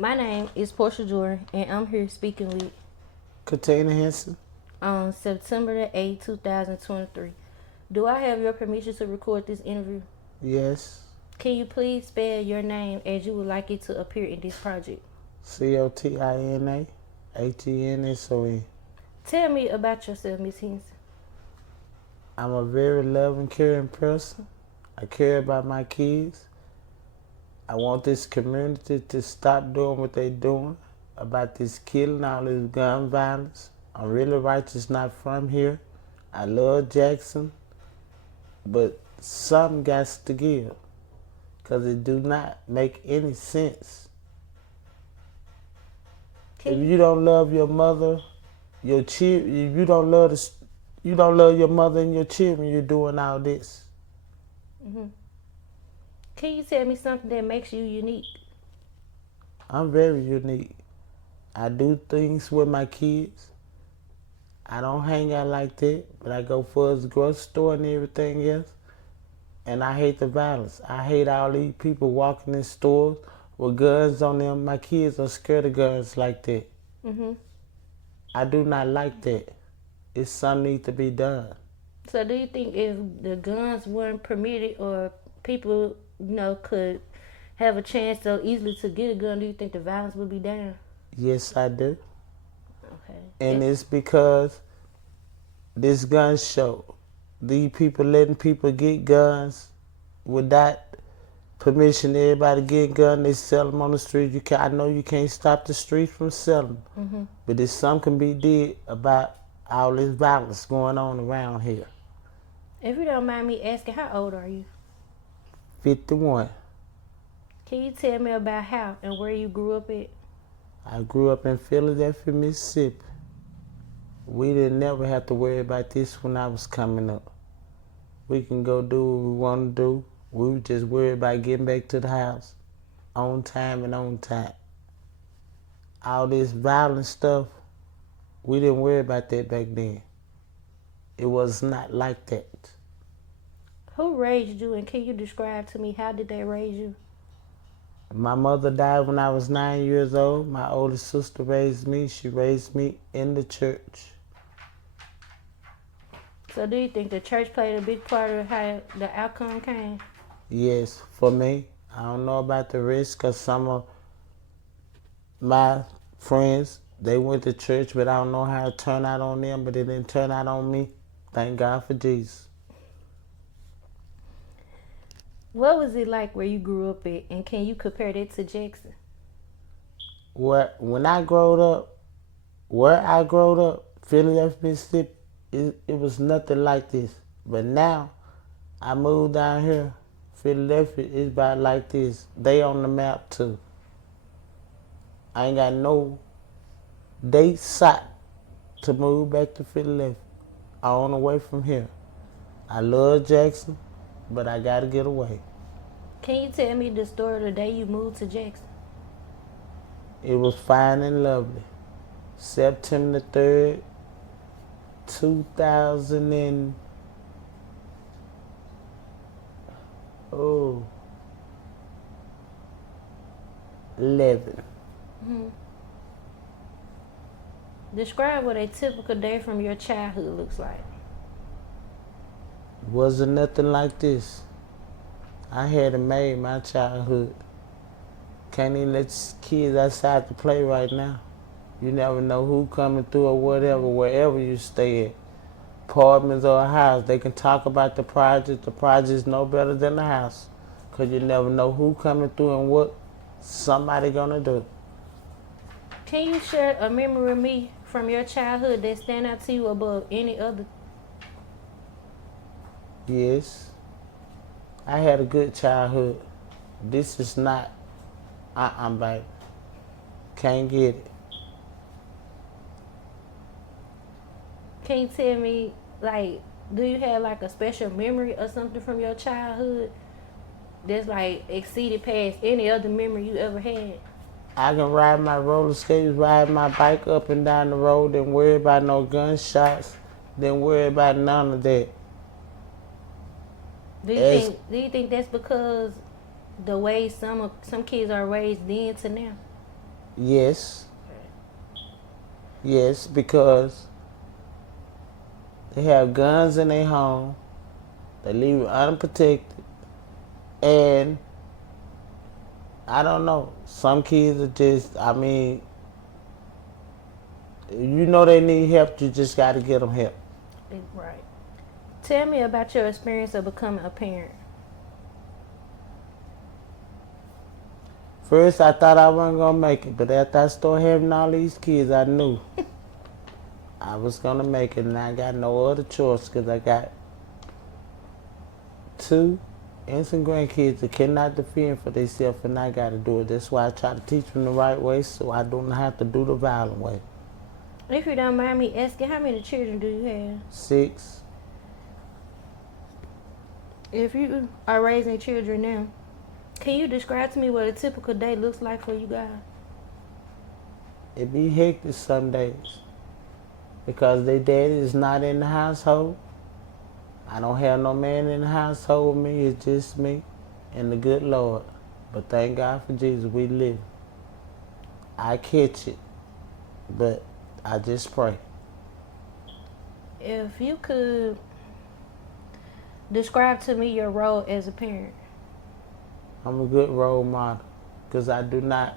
My name is Porshia Jordan, and I'm here speaking with Cotina Henson. on September the 8th, 2023. Do I have your permission to record this interview? Yes. Can you please spell your name as you would like it to appear in this project? Cotina Henson. Tell me about yourself, Miss Henson. I'm a very loving, caring person. I care about my kids. I want this community to stop doing what they're doing about this killing, all this gun violence. I'm really righteous, not from here. I love Jackson, but something got to give, because it do not make any sense. If you don't love your mother, your children, you don't love your mother and your children, you're doing all this. Can you tell me something that makes you unique? I'm very unique. I do things with my kids. I don't hang out like that, but I go for the grocery store and everything else. And I hate the violence. I hate all these people walking in stores with guns on them. My kids are scared of guns like that. I do not like that. It's something needs to be done. So do you think if the guns weren't permitted or people, could have a chance so easily to get a gun, do you think the violence would be down? Yes, I do. Okay. And it's because this gun show, these people letting people get guns without permission. Everybody get guns, they sell them on the street. I know you can't stop the streets from selling them, but there's something can be did about all this violence going on around here. If you don't mind me asking, how old are you? 51. Can you tell me about how and where you grew up at? I grew up in Philadelphia, Mississippi. We didn't never have to worry about this when I was coming up. We can go do what we want to do. We were just worried about getting back to the house on time and on time. All this violent stuff, we didn't worry about that back then. It was not like that. Who raised you, and can you describe to me how did they raise you? My mother died when I was 9 years old. My oldest sister raised me. She raised me in the church. So do you think the church played a big part of how the outcome came? Yes, for me. I don't know about the rest, because some of my friends, they went to church, but I don't know how it turned out on them, but it didn't turn out on me. Thank God for Jesus. What was it like where you grew up at, and can you compare that to Jackson? When I growed up, where I growed up, Philadelphia, Mississippi, it was nothing like this. But now, I moved down here. Philadelphia is about like this. They on the map too. I ain't got no date set to move back to Philadelphia. I on the way from here. I love Jackson, but I gotta get away. Can you tell me the story of the day you moved to Jackson? It was fine and lovely. September 3rd, 2011. Describe what a typical day from your childhood looks like. Wasn't nothing like this. I had to made my childhood. Can't even let kids outside to play right now. You never know who coming through or whatever, wherever you stay at. Apartments or a house, they can talk about the project. The project's no better than the house, because you never know who coming through and what somebody gonna do. Can you share a memory with me from your childhood that stand out to you above any other? Yes, I had a good childhood. This is not, baby. Can't get it. Can you tell me, do you have a special memory or something from your childhood that's exceeded past any other memory you ever had? I can ride my roller skates, ride my bike up and down the road, and worry about no gunshots, then worry about none of that. Do you think that's because the way some kids are raised then to now? Yes. Yes, because they have guns in their home. They leave it unprotected. And I don't know. Some kids are just, you know they need help. You just got to get them help. Right. Tell me about your experience of becoming a parent. First, I thought I wasn't going to make it. But after I started having all these kids, I knew I was going to make it. And I got no other choice because I got 2 innocent grandkids that cannot defend for themselves, and I got to do it. That's why I try to teach them the right way so I don't have to do the violent way. If you don't mind me asking, how many children do you have? 6. If you are raising children now, can you describe to me what a typical day looks like for you guys? It be hectic some days because their daddy is not in the household. I don't have no man in the household with me. It's just me and the good Lord. But thank God for Jesus, we live. I catch it, but I just pray. If you could describe to me your role as a parent. I'm a good role model because I do not,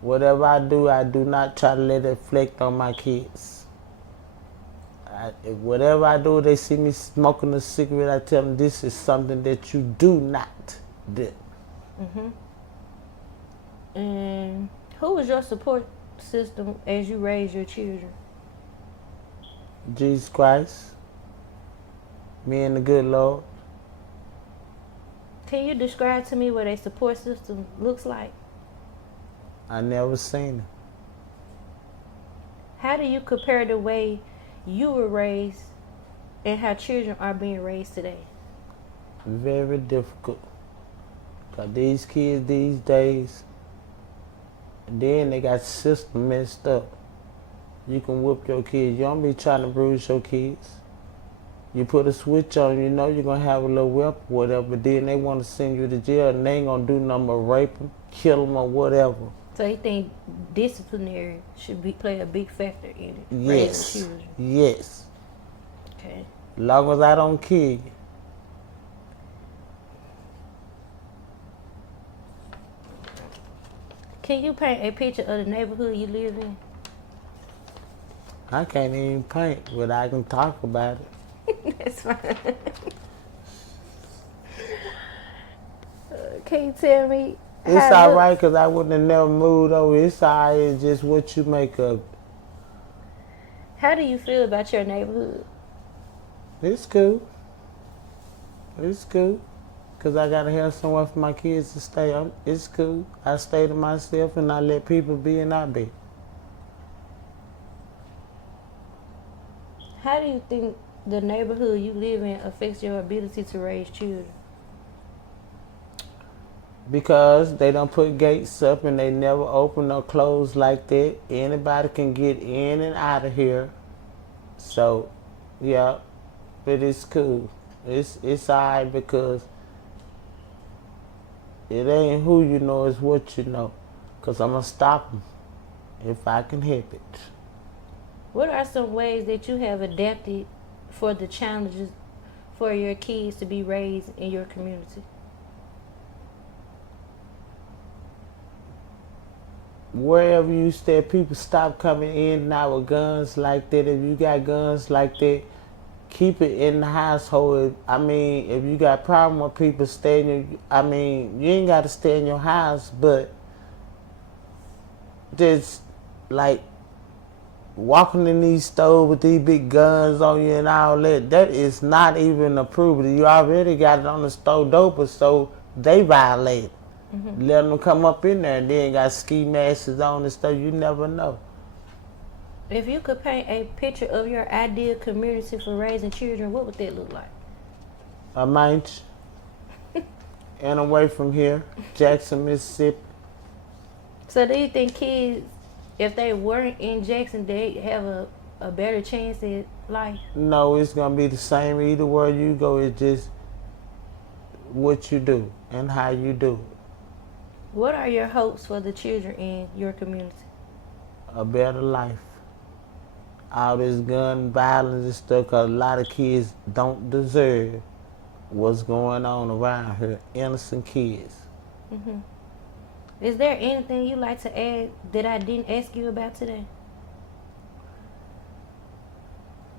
whatever I do not try to let it reflect on my kids. Whatever I do, they see me smoking a cigarette, I tell them this is something that you do not do. And who was your support system as you raised your children? Jesus Christ, me and the good Lord. Can you describe to me what a support system looks like? I never seen it. How do you compare the way you were raised and how children are being raised today? Very difficult. Because these kids these days, then they got the system messed up. You can whoop your kids. You don't be trying to bruise your kids. You put a switch on, you know you're going to have a little weapon or whatever, but then they want to send you to jail and they ain't going to do nothing but rape them, kill them or whatever. So you think disciplinary should play a big factor in it? Yes. Raising children? Yes. Okay. As long as I don't kill you. Can you paint a picture of the neighborhood you live in? I can't even paint, but I can talk about it. That's fine. Can you tell me? It's all right because I wouldn't have never moved over. It's all right. It's just what you make of it. How do you feel about your neighborhood? It's cool. It's cool. Because I got to have somewhere for my kids to stay. It's cool. I stay to myself and I let people be and I be. How do you think the neighborhood you live in affects your ability to raise children? Because they don't put gates up and they never open or close like that. Anybody can get in and out of here. So, yeah, but it's cool. It's all right because it ain't who you know, it's what you know. Because I'm going to stop them if I can help it. What are some ways that you have adapted for the challenges for your kids to be raised in your community? Wherever you stay, people stop coming in and out with guns like that. If you got guns like that, keep it in the household. I mean, if you got a problem with people staying, you ain't got to stay in your house, but just like walking in these stores with these big guns on you and all that, that is not even approved. You already got it on the store door, so they violate it. Mm-hmm. Let them come up in there and then got ski masks on and stuff. You never know. If you could paint a picture of your ideal community for raising children, what would that look like? A manch and away from here, Jackson, Mississippi. So do you think kids, if they weren't in Jackson, they have a better chance at life? No, it's going to be the same either where you go. It's just what you do and how you do it. What are your hopes for the children in your community? A better life. All this gun violence and stuff, 'cause a lot of kids don't deserve what's going on around here. Innocent kids. Hmm. Is there anything you like to add that I didn't ask you about today?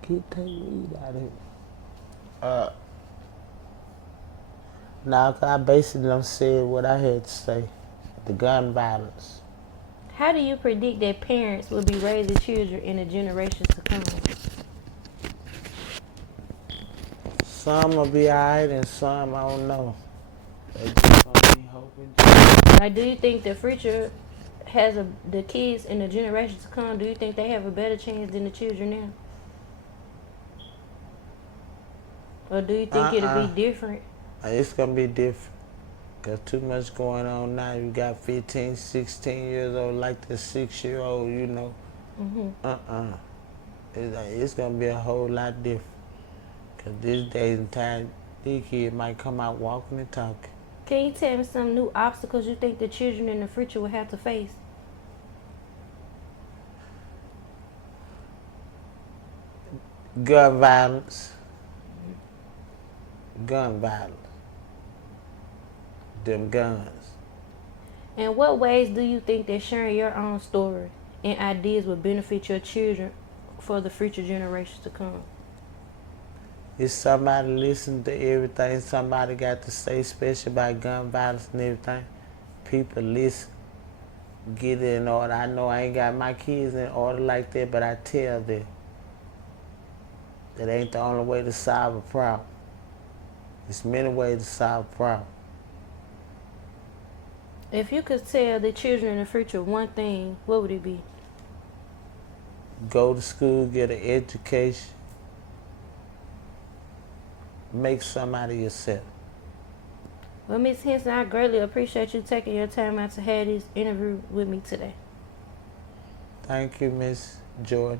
Can't take weed out of here. Now, 'cause I basically done said what I had to say. The gun violence. How do you predict that parents will be raising children in the generations to come? Some will be alright and some I don't know. They just gonna be hoping. Like, do you think the future has the kids in the generations to come? Do you think they have a better chance than the children now? Or do you think it'll be different? It's gonna be different. 'Cause too much going on now. You got 15, 16 years old like the 6-year-old, you know. Mm-hmm. It's gonna be a whole lot different. 'Cause these days and time, these kids might come out walking and talking. Can you tell me some new obstacles you think the children in the future will have to face? Gun violence. Gun violence. Them guns. In what ways do you think that sharing your own story and ideas will benefit your children for the future generations to come? If somebody listen to everything somebody got to say, especially about gun violence and everything, people listen, get it in order. I know I ain't got my kids in order like that, but I tell them that ain't the only way to solve a problem. There's many ways to solve a problem. If you could tell the children in the future one thing, what would it be? Go to school, get an education, make something out of yourself. Well, Ms. Henson, I greatly appreciate you taking your time out to have this interview with me today. Thank you, Miss Jordan.